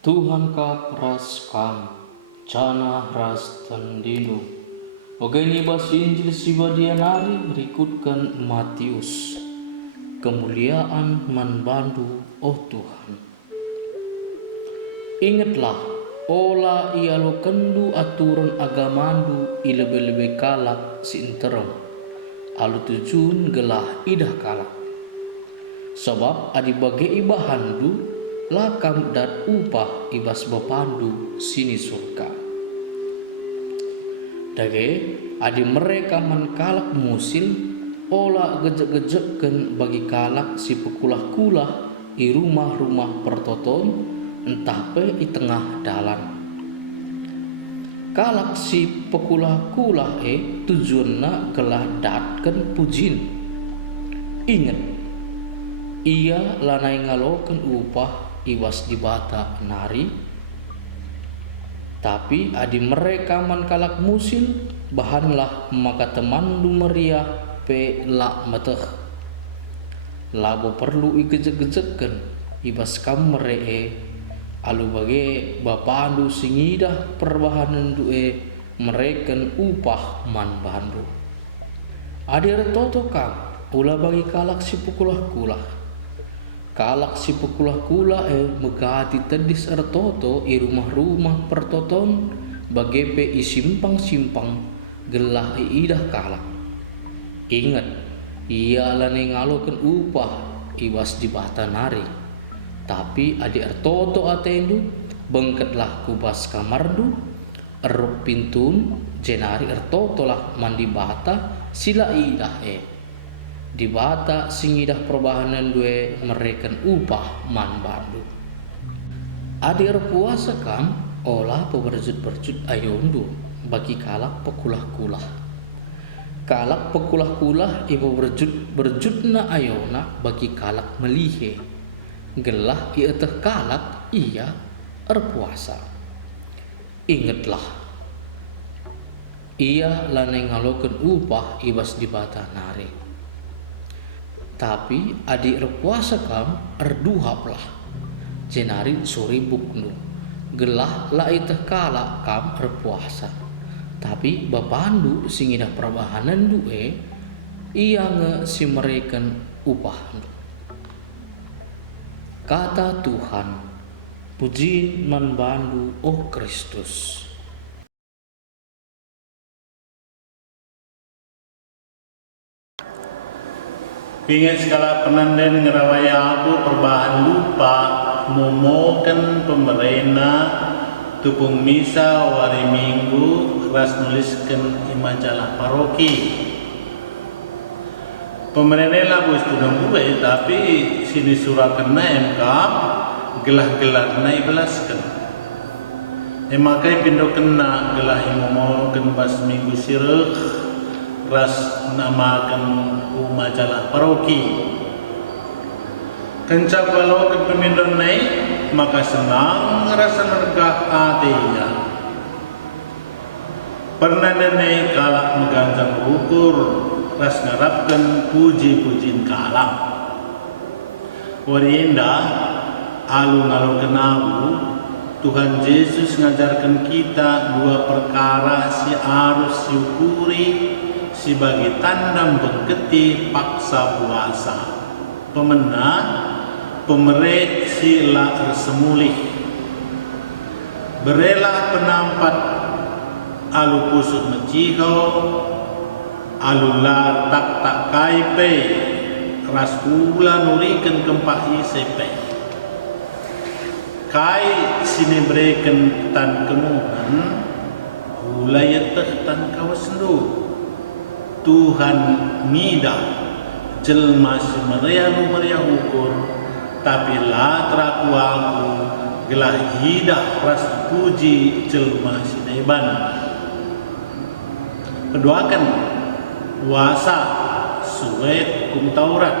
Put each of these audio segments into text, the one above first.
Tuhan ka ras kam, cana ras tandinu. Ogeni bas Injil sibadianari rikutkan Matius. Kemuliaan manbandu oh Tuhan. Ingatlah, ola ialo kendu aturan agamandu ilebe-lebe kalak si interem. Alu tujun gelah idah kalak. Sebab adi bagi ibahandu lakam dan upah ibas bapandu sini surga. Dage adi mereka menkalak musil ola gejek-gejekkan bagi kalak si pekulah-kulah i rumah-rumah pertoton entah pe i tengah dalan. Kalak si pekulah-kulah tujuanna gelah datken pujin. Ingat, ia lanai ngaloken upah iwas di bata nari, tapi adi mereka kalak musil bahanlah maka temandu meriah pe lak meteh. Labo perlu igejek-gejekkan ibas kam meree alu bage bapandu singidah perbahanan due mereken upah man bahandu. Adi retoto kam ula bagi kalak si pukulah-kulah. Kalak si pekulah-kulah megati tedis ertoto i rumah-rumah pertoton bagepe i simpang-simpang gelah i idah kalak. Ingat, ia lane ngaloken upah iwas di bata nari. Tapi adi ertoto atendu bengketlah kubas kamardu erup pintun jenari ertoto lah mandi bata sila idah di bata singidah perbahanan due mereken upah man bandu. Adi puasa kam olah peberjut-berjut ayondu bagi kalak pekulah-kulah. Kalak pekulah-kulah ibu berjutna ayona bagi kalak melihe. Gelah ieteh kalak ia erpuasa. Ingatlah, ia lanai ngaloken upah ibas di bata nare. Tapi adi erpuasa kam erduhaplah jenari suribuknu gelah lai teh kalak kam erpuasa. Tapi bapandu singidah perbahanan due ia nge si mereken upah. Kata Tuhan, puji manbandu oh Kristus. Ingat segala penanden ngerawaya aku perbahan lupa momoken pemerintah tupung misa wari minggu ras nuliskan imajalah paroki. Pemerintah lagu student gue tapi sini surah kena MK gelah-gelah kena ibelaskan. Emakai pindo kena gelah momoken pas minggu sirek ras namakan majalah paroki. Kencap kalau ke pemindon naik maka senang rasa nergah hatinya. Pernah naik kalak mengganjang ukur ras ngarapkan puji-pujiin kalak. Warinda alun-alun kenabu Tuhan Yesus ngajarkan kita dua perkara si harus syukuri sebagai tanda bengketi paksa puasa. Pemenang pemerek sila ersemulih. Berelah penampat alu kusut menciho alu lar tak kaipe ras ula nuriken kempak isepe. Kai sini berikan tan kemuhan ulai teh tan kawasendu. Tuhan ngidah jelma si meriah ukur tapi la teraku aku gelah hidah ras puji jelma si neban. Keduakan puasa suet hukum Taurat.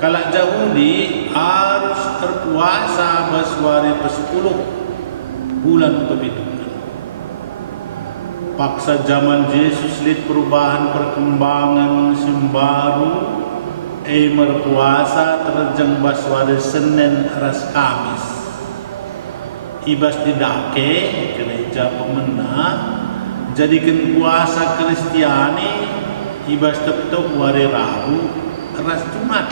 Kalak Yahudi harus berpuasa baswari ke-10 bulan kepitu. Paksa zaman Yesus lihat perubahan perkembangan simbaru berpuasa terjeng baswade Senin ras Kamis. ibas didake gereja pemena jadikan puasa Kristiani ibas tetap wari Rabu ras Jumat.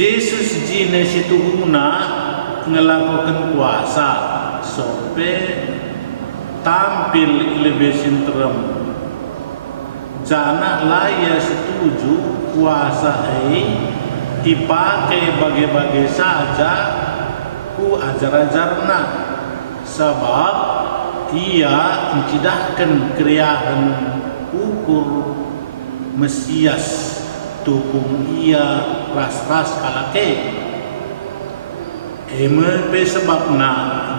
Yesus jine situ una ngelakukan puasa sampai tampil lebih sinterem. Jana laya setuju puasa ini dipakai bagi-bagi saja ku ajar-ajarna, sebab ia mencidahkan kriahan ukur Mesias tukung ia ras-ras kalake. Pe sebabna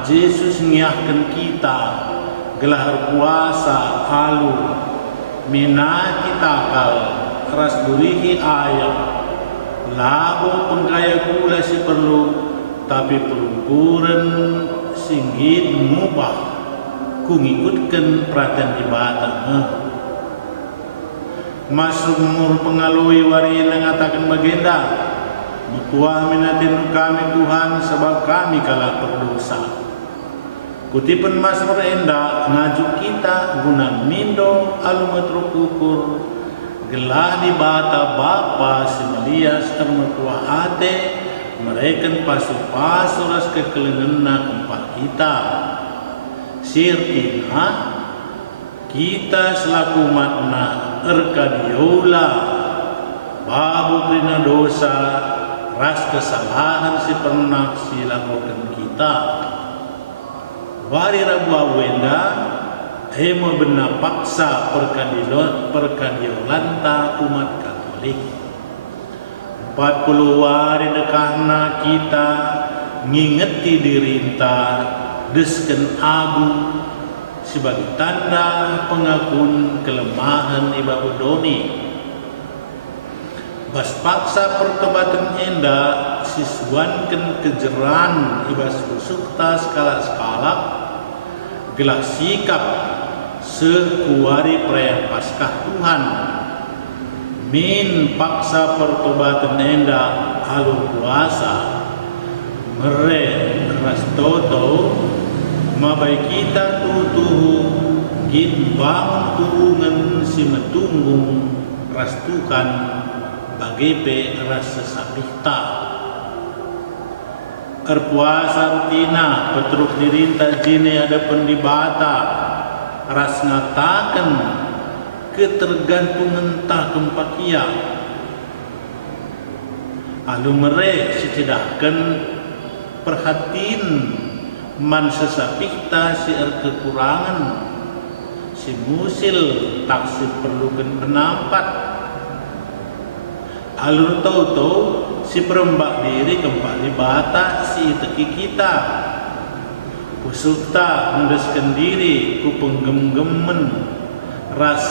Yesus ngiahkan kita gelar puasa alu mina kita kal ras durihi ayat labo pengkaya kula si perlu tapi perungkuran singgit mengubah ku ngikutkan perhatian ibadah masumur pengalui wari ngatakan bagenda mukuah minatin kami Tuhan sebab kami kalah berdosa. Kutipan masmur enda ngaju kita guna mindo alumetro kukur gelah di bata bapa simalias termetua ate mereka pasu-pasu ras kekelengenna kempat kita sirtina kita selaku makna erkadiola babu krina dosa ras kesalahan si pernah silakukan kita wari Rabu awenda hemo benar paksa perkadiolanta umat Katolik 40 hari dekahna kita ngingeti dirinta desken abu sebagai tanda pengakuan kelemahan ibadah doni. Bas paksa pertobatan enda siswankan kejeran ibas usukta skala-skala gelah sikap sekuari perayaan Paskah Tuhan min paksa pertobatan enda alu puasa mere ras toto mabai kita tutuhu gin bangun turungan si metunggung ras Tuhan bagi pe rasa sapita erpuasa tina petruk dirinta jine ada pendibata ras ngatakan ketergantungan tak kempakia alu mere setidakkan perhatiin man sesapita si kekurangan si musil tak si perlukan penampat alur tau si perembak diri kembali bata si teki kita usulta mendeskan diri ku penggem-gemen ras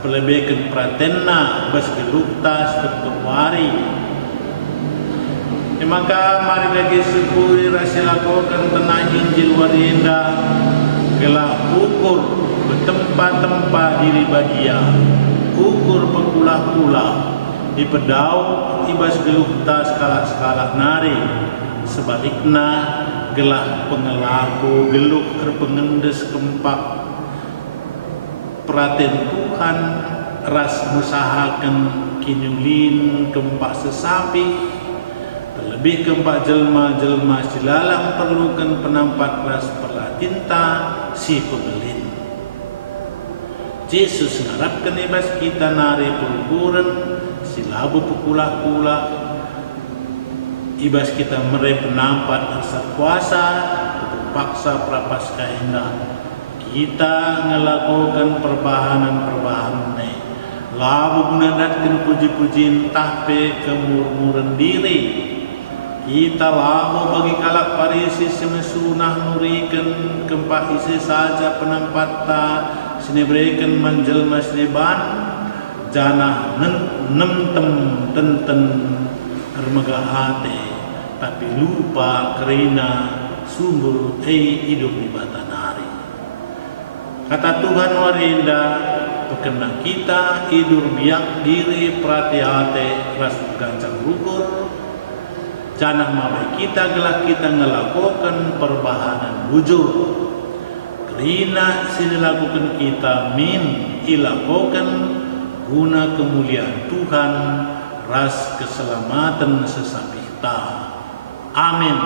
pelebihkan pratenna bas geluktas tertuari maka mari lagi syukuri rasilakokan tenang Injil warinda gelah ukur bertempat-tempat diri bagia ukur pekulah-kulah di pedau ibas gelukta skala-skala nari sebaliknya gelah pengelaku geluk terpengendes kempak perhatian Tuhan ras musahakan kinyulin kempak sesapi terlebih kempak jelma-jelma silalang perlukan penampat ras perlatinta si pebelin Yesus ngarapkan ibas kita nari perguran silabu pekula-kula ibas kita mere penampat asal puasa paksa prapaskah indah kita ngelakukan perbahanan labu gunadatkan puji-pujian tahpe kemurmuran diri kita lamu bagi kalak parisi semesunah nurikan kempah isi saja penampata sini berikan manjel masriban jana nem tenten armaga hati tapi lupa kerina sumber hidup di batanari kata Tuhan warinda pekena kita hidur biak diri perhati-hati ras gancang rukur Jangan mabai kita gelah kita ngelakukan perbahanan bujur. Kerina sini lakukan kita ilakukan guna kemuliaan Tuhan, ras keselamatan sesapita. Amin.